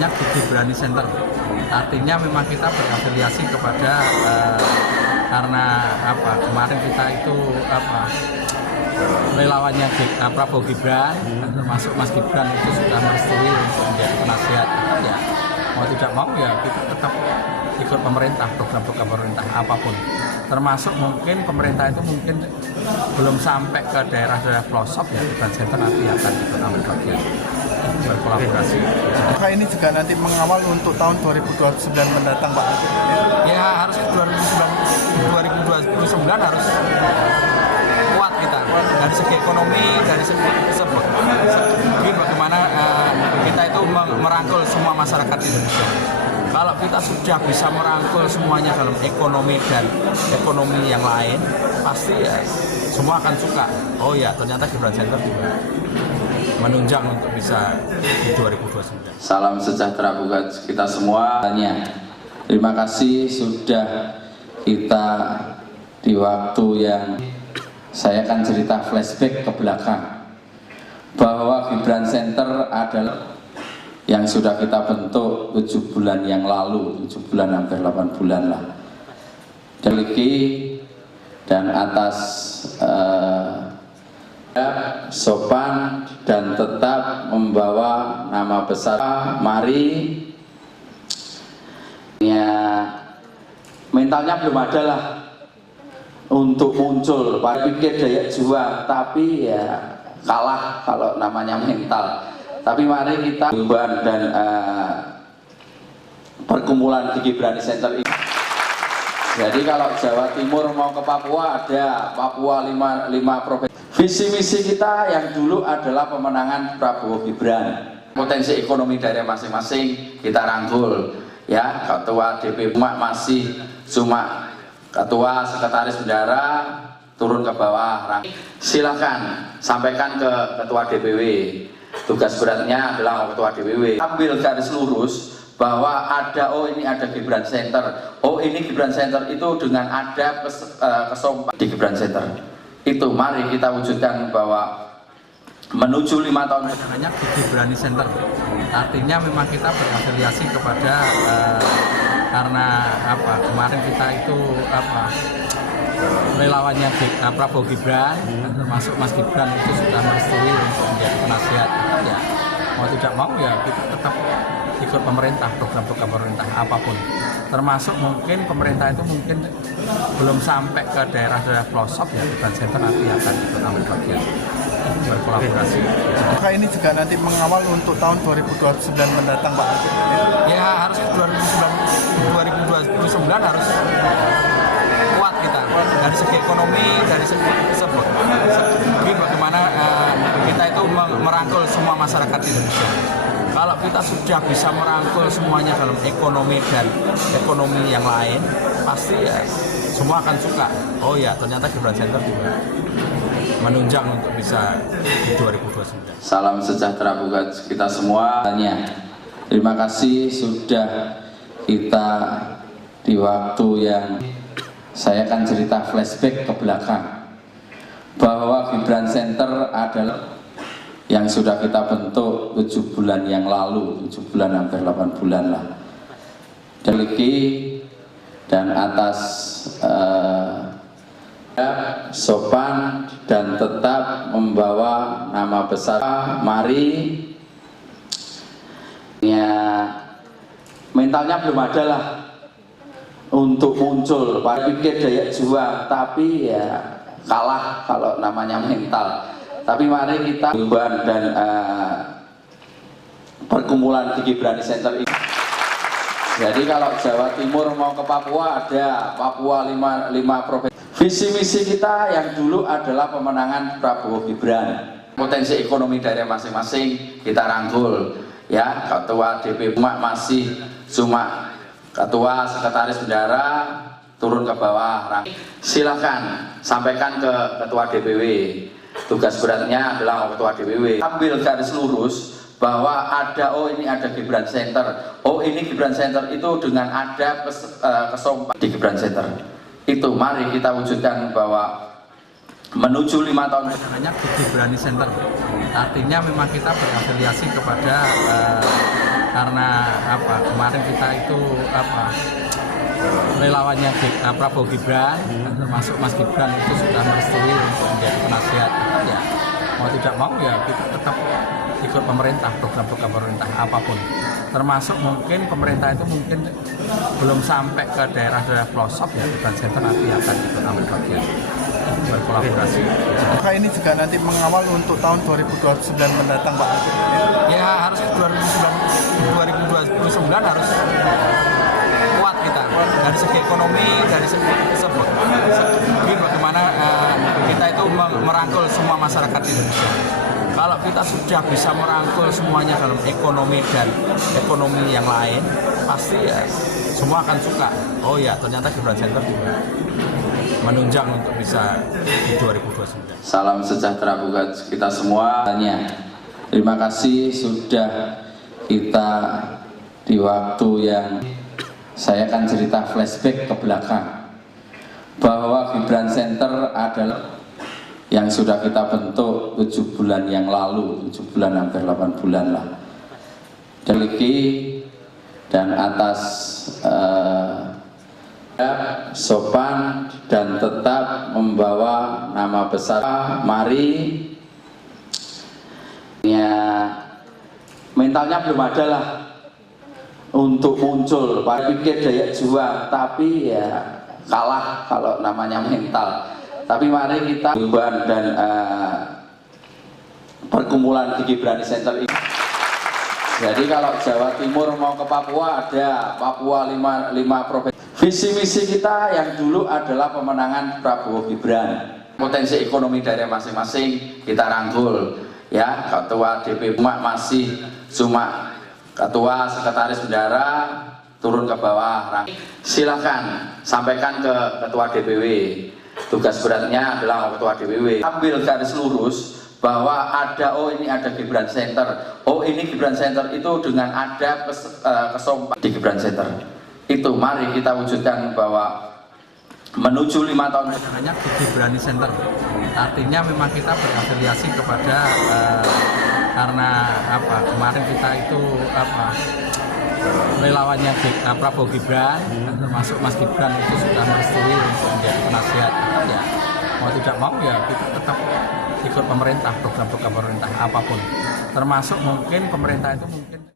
namanya Gibrani Center. Artinya memang kita berafiliasi kepada karena kemarin kita itu relawannya Prabowo Gibran, termasuk Mas Gibran itu sudah merestui untuk menjadi penasihat kita, ya mau tidak mau ya kita tetap ikut pemerintah, program-program pemerintah apapun, termasuk mungkin pemerintah itu mungkin belum sampai ke daerah-daerah pelosok, ya Gibran Center nanti akan ikut ambil bagian berkolaborasi. Apakah ini juga nanti mengawal untuk tahun 2029 mendatang, Pak? Ya harus 2029 harus kuat kita dari segi ekonomi, dari segi bagaimana kita itu merangkul semua masyarakat Indonesia. Kalau kita sudah bisa merangkul semuanya dalam ekonomi dan ekonomi yang lain, pasti ya semua akan suka. Oh ya, ternyata Gibran Center juga menunjang untuk bisa di 2029. Salam sejahtera buat kita semuanya. Terima kasih sudah kita di waktu yang saya akan cerita flashback ke belakang bahwa Gibran Center adalah yang sudah kita bentuk 7 bulan yang lalu, 7 bulan hampir 8 bulan lah. Dan atas sopan dan tetap membawa nama besar, mari ya mentalnya belum ada lah untuk muncul. Pak pikir daya juang, tapi ya kalah kalau namanya mental. Tapi mari kita beban dan perkumpulan di Gibrani Center ini. Jadi kalau Jawa Timur mau ke Papua, ada Papua 5 provinsi. Visi misi kita yang dulu adalah pemenangan Prabowo Gibran. Potensi ekonomi daerah masing-masing kita rangkul. Ya, ketua DPP masih cuma ketua sekretaris bendara turun ke bawah. Silakan sampaikan ke ketua DPW. Tugas beratnya adalah ketua DPW. Ambil garis lurus bahwa ada, oh ini ada Gibran Center, oh ini Gibran Center itu dengan ada kesompanan di Gibran Center. Itu mari kita wujudkan bahwa menuju 5 tahun namanya Gibrani Center. Artinya memang kita berafiliasi kepada karena kemarin kita itu relawannya Prabowo Gibran, termasuk Mas Gibran itu sudah merestui untuk menjadi penasihat kita, ya mau tidak mau ya kita tetap ikut pemerintah, program-program pemerintah apapun, termasuk mungkin pemerintah itu mungkin belum sampai ke daerah-daerah pelosok, ya Gibran Center nanti akan ikut ambil bagian berkolaborasi. Apakah ini juga nanti mengawal untuk tahun 2029 mendatang, Pak? Ya harus 2029 harus kuat kita dari segi ekonomi, dari segi bagaimana kita itu merangkul semua masyarakat Indonesia. Kalau kita sudah bisa merangkul semuanya dalam ekonomi dan ekonomi yang lain, pasti ya semua akan suka. Oh ya, ternyata Gibran Center juga menunjang untuk bisa di 2029. Salam sejahtera buat kita semuanya. Terima kasih sudah kita di waktu yang saya akan cerita flashback ke belakang bahwa Gibran Center adalah yang sudah kita bentuk 7 bulan yang lalu, 7 bulan hampir 8 bulan lah. Dan atas sopan dan tetap membawa nama besar, mari ya mentalnya belum ada lah untuk muncul. Pak pikir daya juang, tapi ya kalah kalau namanya mental. Tapi mari kita beban dan perkumpulan di Gibrani Center ini. Jadi kalau Jawa Timur mau ke Papua, ada Papua 5 provinsi. Visi misi kita yang dulu adalah pemenangan Prabowo Gibran. Potensi ekonomi daerah masing-masing kita rangkul. Ya, ketua DPP masih cuma ketua sekretaris bendara turun ke bawah. Silakan sampaikan ke ketua DPW. Tugas beratnya adalah ketua DPW. Ambil garis lurus bahwa ada, oh ini ada Gibran Center, oh ini Gibran Center itu dengan ada kesompanan di Gibran Center. Itu mari kita wujudkan bahwa menuju 5 tahun namanya Gibrani Center. Artinya memang kita berafiliasi kepada karena kemarin kita itu relawannya Prabowo Gibran, termasuk Mas Gibran itu sudah merestui untuk menjadi penasihat. Ya mau tidak mau ya kita tetap ikut pemerintah, program-program pemerintah apapun, termasuk mungkin pemerintah itu mungkin belum sampai ke daerah-daerah pelosok ya, Gibran Center nanti akan ikut ambil bagian berkolaborasi. Apakah ini juga nanti mengawal untuk tahun 2029 mendatang Pak? Ya harus 2029 harus kuat kita dari segi ekonomi, dari segi bagaimana kita itu merangkul semua masyarakat Indonesia. Kalau kita sudah bisa merangkul semuanya dalam ekonomi dan ekonomi yang lain, pasti ya semua akan suka. Oh ya, ternyata Gibran Center juga menunjang untuk bisa di 2029. Salam sejahtera buat kita semuanya. Terima kasih sudah kita di waktu yang saya akan cerita flashback ke belakang bahwa Gibran Center adalah yang sudah kita bentuk 7 bulan yang lalu, 7 bulan hampir 8 bulan lah. Dan atas sopan dan tetap membawa nama besar. Mari ya, mentalnya belum ada lah untuk muncul. Pikir daya juang, tapi ya kalah kalau namanya mental. Tapi mari kita beban dan perkumpulan di Gibran Center ini. Jadi kalau Jawa Timur mau ke Papua, ada Papua 5 provinsi. Visi misi kita yang dulu adalah pemenangan Prabowo Gibran. Potensi ekonomi daerah masing-masing kita rangkul. Ya, ketua DPP masih cuma ketua sekretaris bendara turun ke bawah. Silakan sampaikan ke ketua DPW. Tugas beratnya adalah ketua DPW. Ambil garis lurus bahwa ada, oh ini ada Gibran Center, oh ini Gibran Center itu dengan ada kesompanan di Gibran Center. Itu mari kita wujudkan bahwa menuju 5 tahun namanya Gibran Center. Artinya memang kita berafiliasi kepada karena kemarin kita itu relawannya Prabowo Gibran, termasuk Mas Gibran itu sudah merestui untuk menjadi penasihat. Ya mau tidak mau ya kita tetap ikut pemerintah, program-program pemerintah apapun, termasuk mungkin pemerintah itu mungkin